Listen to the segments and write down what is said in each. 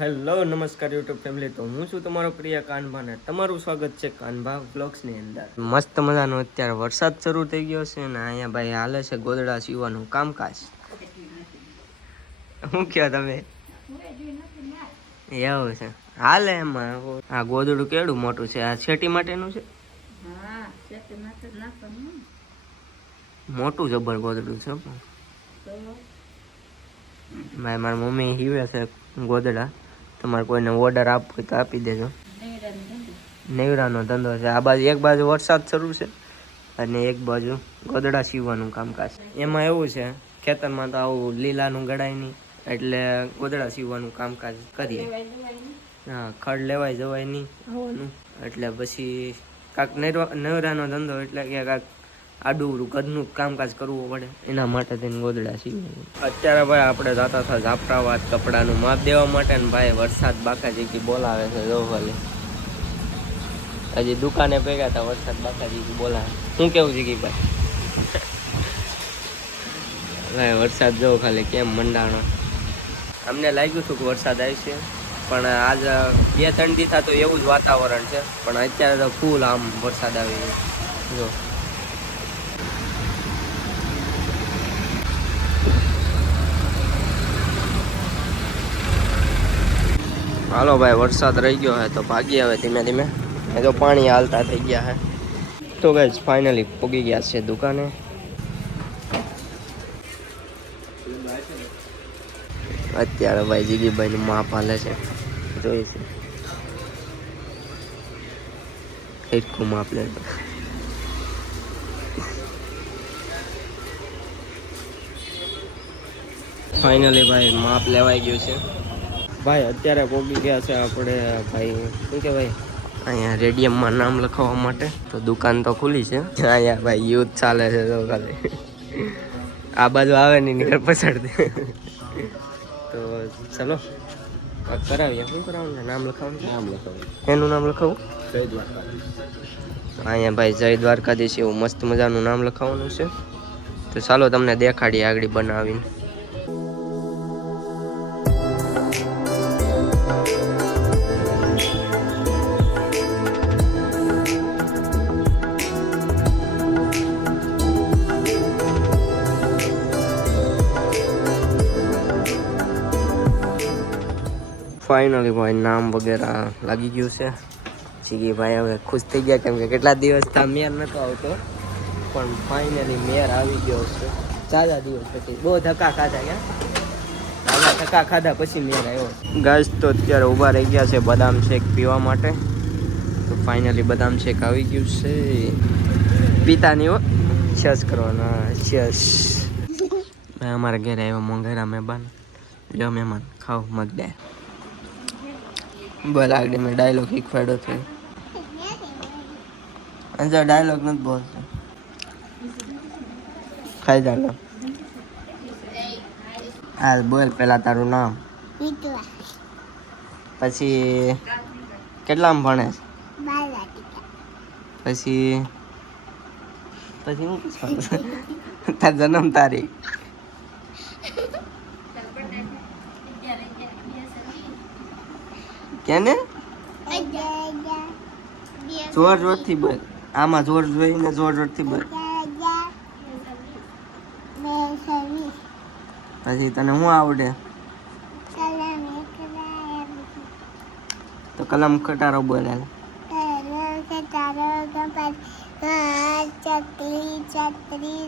Hello નમસ્કાર YouTube family. તો હું છું તમારો પ્રિય કાનભા ને તમારું સ્વાગત છે કાનભા બ્લોગ્સની અંદર. મસ્ત મજાનો અત્યારે વરસાદ શરૂ થઈ ગયો છે ને અહીંયા ભાઈ હાલે છે ગોદડા સીવવાનું કામકાજ. શું કહો તમે? એવું છે હાલે એમાં. આ ગોદડું કેવડું મોટું છે? આ છેટી માટેનું છે? મોટું જબર ગોદડું છે. ભાઈ મારી મમ્મી હીવે છે ગોદડા. તમારે કોઈને ઓર્ડર આપવો હોય તો આપી દેજો. નેવરાનો ધંધો છે. આ બાજુ એક બાજુ વરસાદ શરૂ છે અને એક બાજુ ગોદડા સીવવાનું કામકાજ. એમાં એવું છે ખેતરમાં તો આવું લીલાનું ગળાય નહીં એટલે ગોદડા સીવવાનું કામકાજ કરીએ. હા, ખડ લેવાય જવાય નહીં આવવાનું એટલે પછી કાંક નેવરાનો ધંધો એટલે કે કાંક આડું ઘરનું કામકાજ કરવું પડે એના માટે થઈને ગોદડા સીવવાનું. અત્યારે ભાઈ આપણે જતા હતા જાફરાબાદ કપડાનું માપ દેવા માટે ને ભાઈ વરસાદ બાકાજી બોલાવે છે. જો ભલે હજી દુકાને ભેગા હતા, વરસાદ બાકાજી બોલાવે. શું કેવું છે કે ભાઈ વરસાદ જો ખાલી કેમ મંડાણો. અમને લાગ્યું હતું કે વરસાદ આવશે પણ આજ 2-3 દી થતું એવું જ વાતાવરણ છે પણ અત્યારે તો ફૂલ આમ વરસાદ આવી જો. હાલો ભાઈ વરસાદ રહી ગયો હે તો ભાગી આવે ધીમે ધીમે. એ તો પાણી હાલતા થઈ ગયા હે. તો ગાઈસ ફાઇનલી પહોંચી ગયા છે દુકાને. અત્યારે ભાઈ જીગીભાઈ નું માપ હાલે છે, જોઈશું એટલું માપ લે. ફાઇનલી ભાઈ માપ લેવાઈ ગયું છે. ભાઈ અત્યારે પહોંચી ગયા છે આપણે ભાઈ શું કે ભાઈ અહીંયા રેડિયમમાં નામ લખાવવા માટે. તો દુકાન તો ખુલી છે. અહીંયા ભાઈ યુથ ચાલે છે તો ખાલી આ બાજુ આવે નહીં નીકળ પછાડ દે. તો ચલો કરાવીએ. શું કરાવવાનું છે? નામ લખાવવાનું. નામ લખાવવાનું. એનું નામ લખાવું જય દ્વારકાધીશ. અહીંયા ભાઈ જય દ્વારકાધીશ એવું મસ્ત મજાનું નામ લખાવવાનું છે. તો ચાલો તમને દેખાડીએ આગળ બનાવીને. ફાઇનલી ભાઈ નામ વગેરે લાગી ગયું છે. જીગી ભાઈ હવે ખુશ થઈ ગયા કેમ કે કેટલા દિવસ મેર નતો આવતો પણ ફાઇનલી મેર આવી ગયો છે. ચાલા દિવસ પછી બહુ ધક્કા ખાધા ગયા. ધક્કા ખાધા પછી મેર આવ્યો. ગાઈસ તો અત્યારે ઊભા રહી ગયા છે બદામ શેક પીવા માટે. તો ફાઇનલી બદામ શેક આવી ગયું છે. પીતા નહીં હો, શેસ કરવાના શેસ. ભાઈ અમારા ઘરે આવ્યા મોંઘેરા મહેમાન. જો મહેમાન ખાઓ મગદે. બોલ આગળ મેં ડાયલોગ શીખવાડ્યો છે. અંજા ડાયલોગ નથી બોલતો. ખાઈ જાલો. હાલ બોલ પેલા તારું નામ. પછી કેટલામાં ભણે છે? પછી પછી હું પૂછવાનું? તાર જન્મ તારીખ. કેને જોર જોરથી બોલ. આમાં જોર જોઈને જોર જોરથી બોલ. પછી તને શું આવડે? તો કલમ કટારો બોલે. ચકલી ચકલી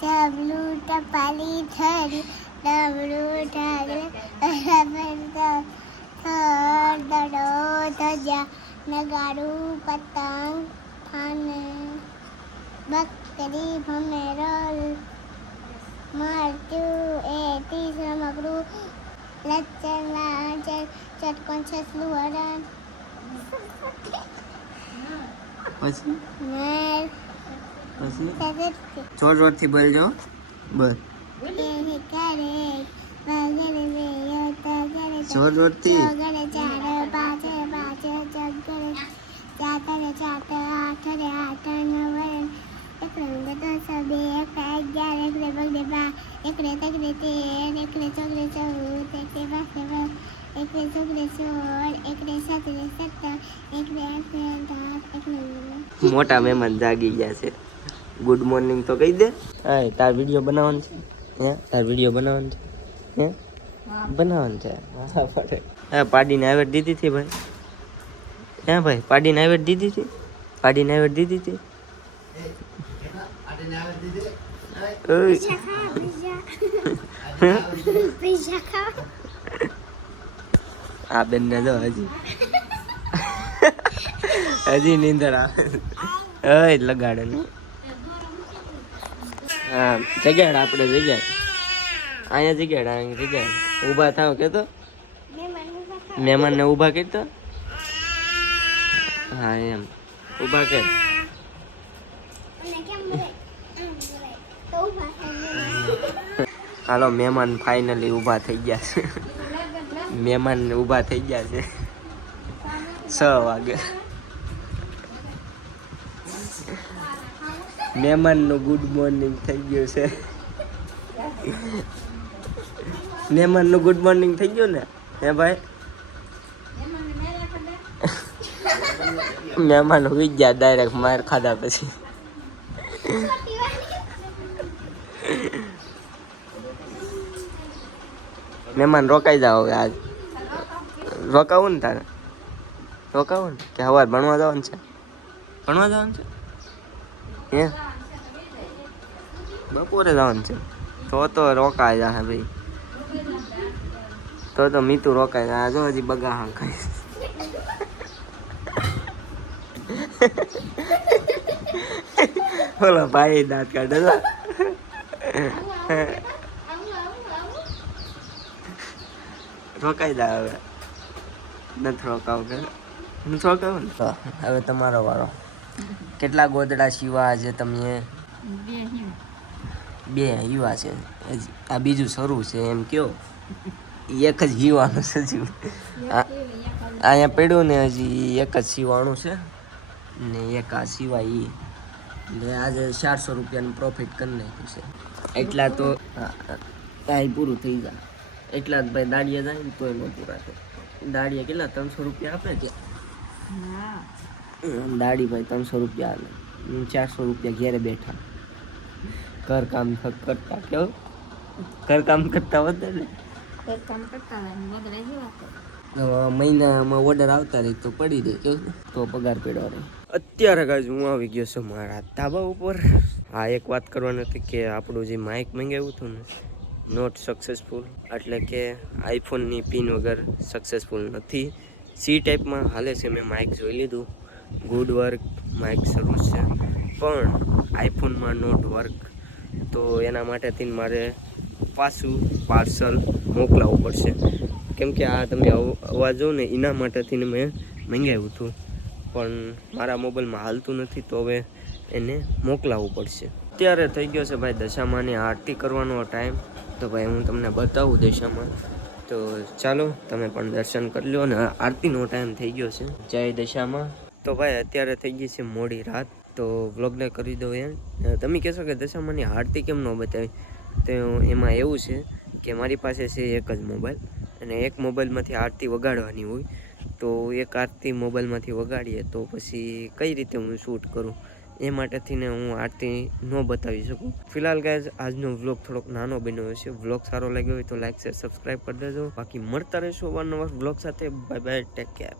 જબલું ટપાલી થડી ડબલું ઢાગલે દડો ધજા નગાડું પતંગ થાને બકરી ભમેરલ મારતું એથી સમગરું લચ્ચર ચટકોન છસલું હરણ. પછી જોર જોરથી બોલજો. બોલ જોર જોરથી. એક મોટા મહેમાન જાગી ગયા છે. ગુડ મોર્નિંગ તો કહી દે. હા, તાર વિડીયો બનાવવાનો છે? હે, તાર વિડીયો બનાવવાનો છે? હે, બનાવવાનું છે. હા, પાડીને આવેટ દીધી હતી ભાઈ. હે ભાઈ, પાડીને આવેટ દીધી હતી. પાડીને આવેટ દીધી હતી. આ બેન ને જો હજી નીંદર આવે લગાડે ને. હા, જગ્યાડ આપણે જગ્યાડ અહીંયા જગ્યાડ અહીંયા જગ્યાડ ઊભા થાવ કેતો મહેમાન ને ઊભા કરતો. હા એમ ઊભા કર. હાલો, મહેમાન ફાઇનલી ઊભા થઈ ગયા છે. મહેમાન ઊભા થઈ ગયા છે 6 વાગે. મહેમાનનું ગુડ મોર્નિંગ થઈ ગયું છે. મહેમાનનું ગુડ મોર્નિંગ થઈ ગયું ને હે ભાઈ. મહેમાન હોઈ ગયા ડાયરેક્ટ માર ખાધા પછી. મહેમાન રોકાઈ જાવ હવે. આજ રોકાવું ને તારે? રોકાવું ને કે સવાર ભણવા જવાનું છે? ભણવા જવાનું છે હે? બપોરે જવાનું છે તો રોકાઈ જા ભાઈ. તો મીતુ રોકાઈ જા. જો હજી બગા હા ખાઈ. બોલો ભાઈ દાંત કાઢે. રોકાઈ જા હવે. નથી રોકાવું કે નથી રોકાવું ને. હવે તમારો વારો. કેટલા ગોદડા સીવા આજે તમે? 2 હીવા છે. આ બીજું શરૂ છે એમ કયો? એક જ હીવાનું છે હજી. અહીંયા પડ્યું ને હજી એક જ સીવાણું છે ને એક આ સિવાય એ. એટલે આજે 400 રૂપિયાનું પ્રોફિટ કરી નાખ્યું છે. એટલા તો કાંઈ પૂરું થઈ જાય. એટલા જ ભાઈ દાડિયા જાય ને તોય ન પૂરા થાય. દાડિયા કેટલા 300 રૂપિયા આપે ત્યાં દાડી ભાઈ 300 રૂપિયા હાલે. 400 રૂપિયા ઘેરે બેઠા ઘર કામ કરતા. કેવું ઘર કામ કરતા વધે ને. મહિનામાં ઓર્ડર આવતા રહે તો પડી દે કેવું તો પગાર પડ્યો રહે. અત્યારે કાંઈ હું આવી ગયો છું મારા ધાબા ઉપર. હા, એક વાત કરવાની હતી કે આપણું જે માઇક મંગાવ્યું હતું ને નોટ સક્સેસફુલ. એટલે કે આઈફોનની પિન વગર સક્સેસફુલ નથી. સી ટાઈપમાં હાલે છે. મેં માઇક જોઈ લીધું. ગુડ વર્ક માઇક શરૂ છે પણ આઈફોનમાં નોટ વર્ક. તો એના માટેથી મારે પાછું પાર્સલ મોકલાવવું પડશે. કેમ કે આ તમે અવાજ જો ને એના માટેથી મેં મંગાવ્યું હતું પણ મારા મોબાઈલમાં હાલતું નથી તો હવે એને મોકલાવવું પડશે. અત્યારે થઈ ગયો છે ભાઈ દશામાની આરતી કરવાનો ટાઈમ. તો ભાઈ હું તમને બતાવું દશામાં. તો ચાલો તમે પણ દર્શન કરી લો. અને આરતીનો ટાઈમ થઈ ગયો છે. જય દશામાં. તો ભાઈ અત્યારે થઈ ગઈ છે મોડી રાત. તો વ્લોગને કરી દો એમ. તમે કહેશો કે દશામાની આરતી કેમ ન બતાવી? તો એમાં એવું છે કે મારી પાસે છે એક જ મોબાઈલ અને એક મોબાઈલમાંથી આરતી વગાડવાની હોય. તો એક આરતી મોબાઈલમાંથી વગાડીએ તો પછી કઈ રીતે હું શૂટ કરું? એ માટેથી ને હું આરતી ન બતાવી શકું. ફિલહાલ ગાઈઝ આજનો વ્લોગ થોડોક નાનો બન્યો હશે. વ્લોગ સારો લાગ્યો હોય તો લાઈક શેર સબસ્ક્રાઈબ કરી દેજો. બાકી મળતા રહેશો અવારનવાર વ્લોગ સાથે. Bye bye, take care.